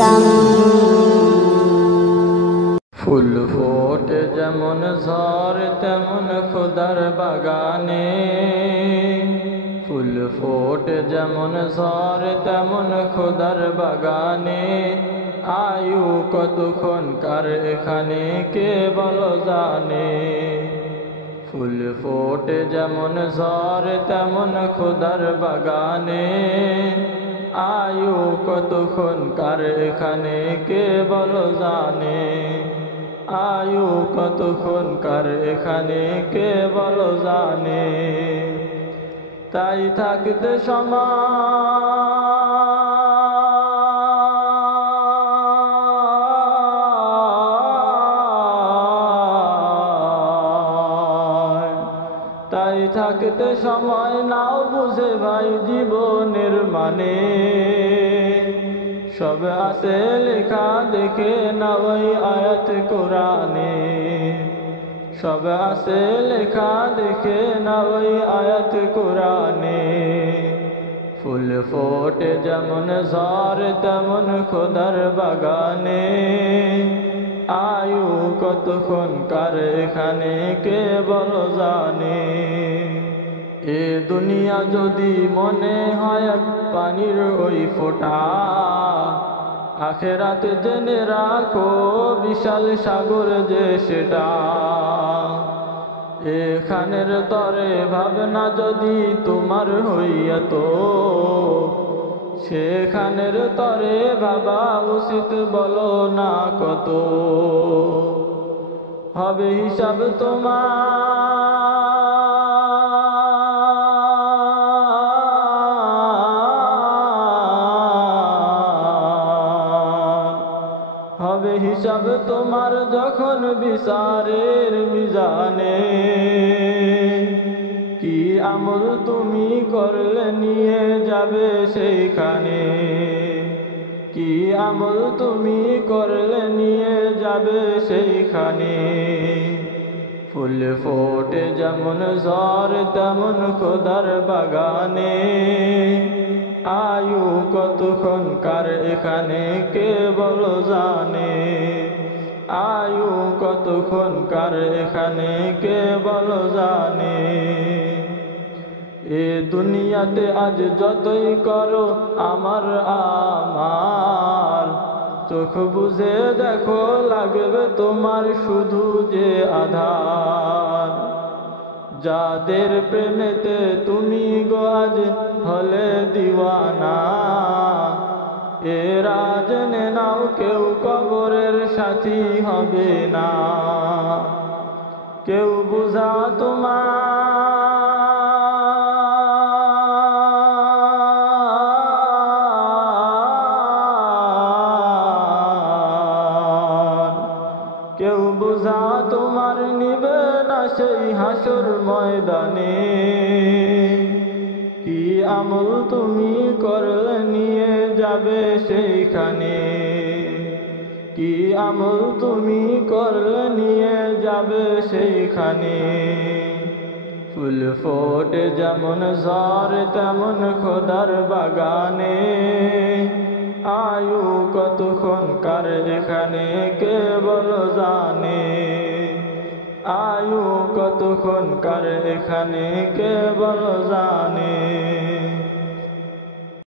ওয়াসাল্লাম। ফুল ফোটে যেমন ঝড় তেমন খোদার বাগানে, ফুল ফোটে যেমন ঝড় তেমন খোদার বাগানে। আয়ু কতক্ষণ কার এখানে কে বলো জানে। ফুল ফোটে যেমন ঝড় তেমন খোদার বাগানে। আয়ু কতক্ষণ কার এখানে কে বলো জানে। আয়ু কতক্ষণ কার এখানে কে বলো জানে। তাই থাকতে তাই থাকতে সময় নাও বুঝে ভাই জীবনের মানে। সব আছে লেখা দেখে না ওই আয়াত কোরআনে। সব আছে লেখা দেখে না ওই আয়াত কোরআনে। ফুল ফোটে যেমন ঝড় তেমন খোদার বাগানে। আয়ু কতক্ষণ কার এখানে কে বলো জানে। এ দুনিয়া যদি মনে হয় পানির ওই ফোঁটা, আখেরাতে জেনে রাখো বিশাল সাগর যে সেটা। এখানের তরে ভাবনা যদি তোমার হইয়াত, সেখানের তরে ভাবা উচিত বলো না কত। হবে হিসাব হবে হিসাব তোমার যখন বিচারের মিজানে। কি আমল তুমি করলে নিয়ে যাবে সেইখানে। কি আমল তুমি করলে নিয়ে যাবে সেইখানে। ফুল ফোটে যেমন ঝড় তেমন খোদার বাগানে। আয়ু কতক্ষণ কার এখানে কে বলো জানে। আয়ু কতক্ষণ কার এখানে কে বলো জানে। এ দুনিয়াতে আজ যতই করো আমার চোখ বুঝে দেখো লাগবে তোমার শুধু যে আধার। যাদের প্রেমেতে তুমি গো আজ হলে দিওয়ানা, এরা জেনে নাও কেউ কবরের সাথী হবে না। কেউ বুঝা কেউ বুঝা তোমার নিবে না সেই হাসর ময়দানে। কি আমল তুমি করলে নিয়ে যাবে সেইখানে। কি আমল তুমি করলে নিয়ে যাবে সেইখানে। ফুল ফোটে যেমন ঝড় তেমন খোদার বাগানে। আয়ু কতক্ষণ কার এখানে কে বলো জানে। আয়ু কতক্ষণ কার এখানে কে বলো জানে।